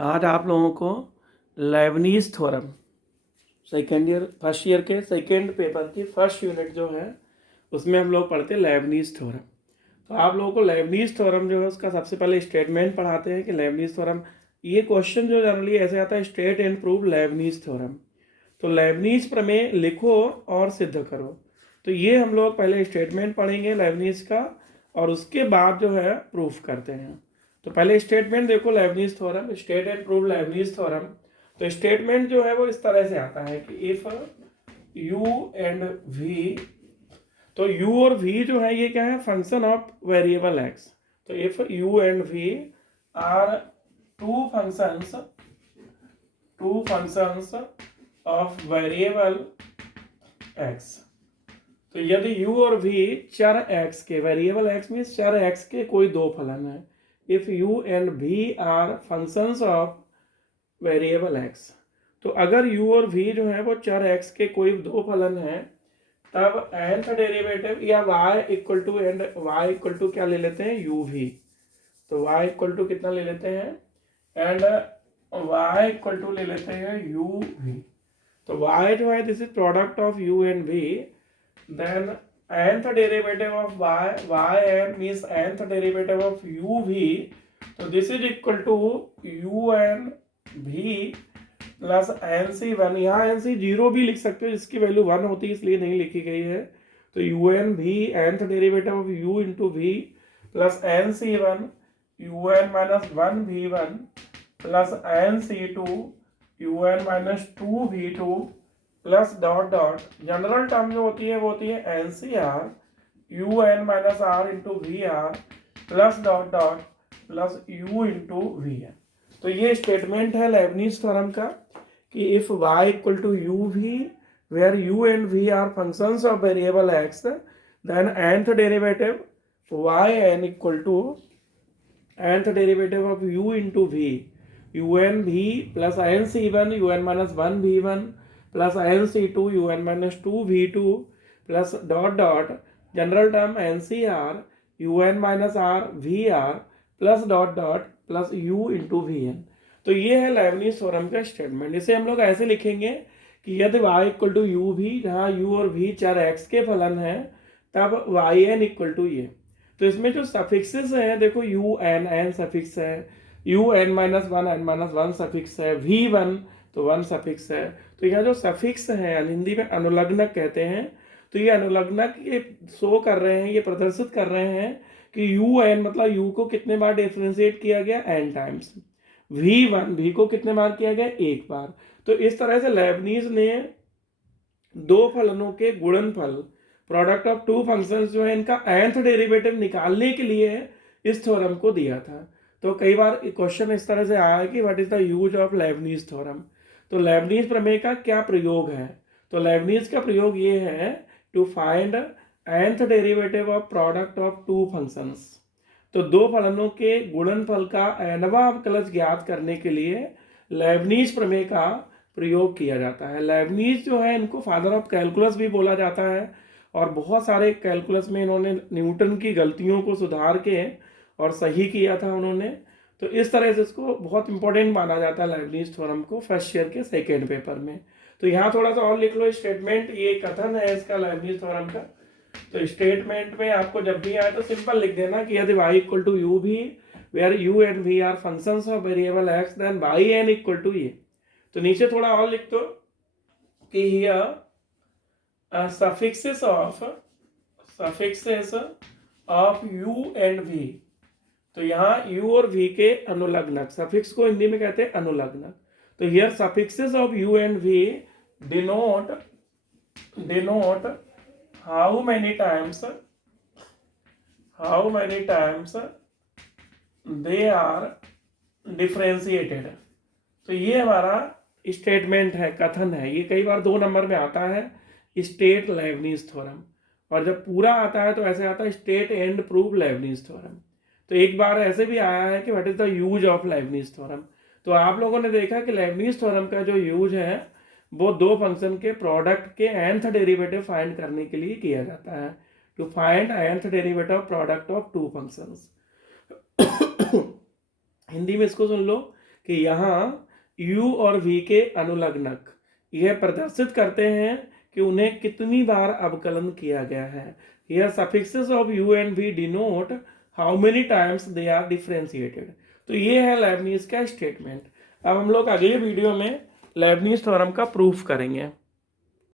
आज आप लोगों को लेबनीज थ्योरम फर्स्ट ईयर के सेकेंड पेपर की फर्स्ट यूनिट जो है उसमें हम लोग पढ़ते हैं लेबनीज थ्योरम। तो आप लोगों को लेबनीज थ्योरम जो है उसका सबसे पहले स्टेटमेंट पढ़ाते हैं कि लेबनीज थ्योरम, ये क्वेश्चन जो जनरली ऐसे आता है, state and prove Lebanese theorem. तो लेबनीज प्रमेय लिखो और सिद्ध करो। तो ये हम लोग पहले स्टेटमेंट पढ़ेंगे लेबनीज का और उसके बाद जो है प्रूफ करते हैं। तो पहले स्टेटमेंट देखो Lebanese theorem, state and prove Lebanese theorem. तो स्टेटमेंट जो है वो इस तरह से आता है कि इफ u एंड v, तो u और v जो है ये क्या है, फंक्शन ऑफ वेरिएबल x। तो if u and v are two functions of variable x, तो यदि u और v चर x के, वेरिएबल x मीन्स चर x के कोई दो फलन है, if u and v are functions of variable x, तो अगर u और v जो है वो चर x के कोई दो फलन है, तब nth डेरिवेटिव या y equal to and y equal to क्या ले लेते हैं, uv। तो y इक्वल टू कितना ले लेते हैं, एंड y इक्वल टू ले लेते हैं uv। तो y जो है this is product of u and v, then nth derivative of y n means nth derivative of uv, तो this is equal to u n v plus n C one. यहाँ n C zero भी लिख सकते हो, जिसकी value 1 होती है इसलिए नहीं लिखी गई है। तो u n v nth derivative of u into v plus n C one u n minus one v one plus n C two u n minus two v two plus dot dot, general term जो होती है वो होती है n C r u n minus r into v r plus dot dot plus u into v n. तो ये statement है Leibniz theorem का कि if y equal to u v where u and v are functions of variable x, then nth derivative y n equal to nth derivative of u into v u n v plus n C one u n minus one v one plus n C two u n minus two v two plus dot dot, general term n C r u n minus r v r plus dot dot plus u into v n. तो ये है Leibniz theorem का statement. इसे हम लोग ऐसे लिखेंगे कि यदि y इक्वल टू यू भी, जहाँ u और v चार x के फलन हैं, तब y n इक्वल टू ये। तो इसमें जो सफिक्सेस हैं देखो, u n n सफिक्स है, u n minus one suffix है, v वन तो वन सफिक्स है। तो यहाँ जो सफिक्स हैं हिंदी में अनुलग्नक कहते हैं। तो ये अनुलग्नक ये शो कर रहे हैं, ये प्रदर्शित कर रहे हैं कि u n मतलब u को कितने बार डिफरेंशिएट किया गया, n टाइम्स। v1 v को कितने बार किया गया, एक बार। तो इस तरह से लेबनीज ने दो फलनों के गुणनफल, प्रोडक्ट ऑफ टू फंक्शंस जो है, इनका nth डेरिवेटिव निकालने के लिए इस थ्योरम को दिया था। तो कई बार क्वेश्चन इस तरह से आया है कि what is the use of Lebanese theorem. तो लेबनीज प्रमेय का क्या प्रयोग है, तो लेबनीज का प्रयोग ये है to find nth derivative of product of two functions. तो दो फलनों के गुणनफल का nवां अवकलज ज्ञात करने के लिए लेबनीज प्रमेय का प्रयोग किया जाता है। लेबनीज जो है इनको फादर ऑफ कैलकुलस भी बोला जाता है, और बहुत सारे कैलकुलस में इन्होंने न्यूटन की गलतियों को सुधार के और सही किया था उन्होंने। तो इस तरह से इसको बहुत इंपॉर्टेंट माना जाता है लेबनीज थ्योरम को फर्स्ट ईयर के सेकेंड पेपर में। तो यहाँ थोड़ा सा और लिख लो स्टेटमेंट, ये कथन है इसका लेबनीज थ्योरम का। तो स्टेटमेंट में आपको जब भी आए तो सिंपल लिख देना कि यदि y equal to u v where u and v are functions of variable x, then y n equal to ये। तो नीचे थोड़ा और लिख दो कि here suffixes of u and v। तो यहाँ u और v के अनुलग्नक, सफिक्स को हिंदी में कहते हैं अनुलग्नक। तो here suffixes of u and v denote how many times they are differentiated। तो ये हमारा स्टेटमेंट है, कथन है। ये कई बार 2 नंबर में आता है स्टेट लेबनीज थ्योरम, और जब पूरा आता है तो ऐसे आता है state and prove Lebanese theorem. तो एक बार ऐसे भी आया है कि what is the use of Lebanese theorem. तो आप लोगों ने देखा कि लेबनीज थ्योरम का जो यूज है वो दो फंक्शन के प्रोडक्ट के nth डेरिवेटिव फाइंड करने के लिए किया जाता है, to find nth derivative product of two functions. Hindi में इसको सुन लो कि यहाँ u और v के अनुलग्नक यह प्रदर्शित करते हैं कि उन्हें कितनी बार अवकलन किया गया है। Here suffixes of u and v denote how many times they are differentiated। तो ये है लेबनीज का स्टेटमेंट। अब हम लोग अगले वीडियो में लेबनीज थ्योरम का प्रूफ करेंगे।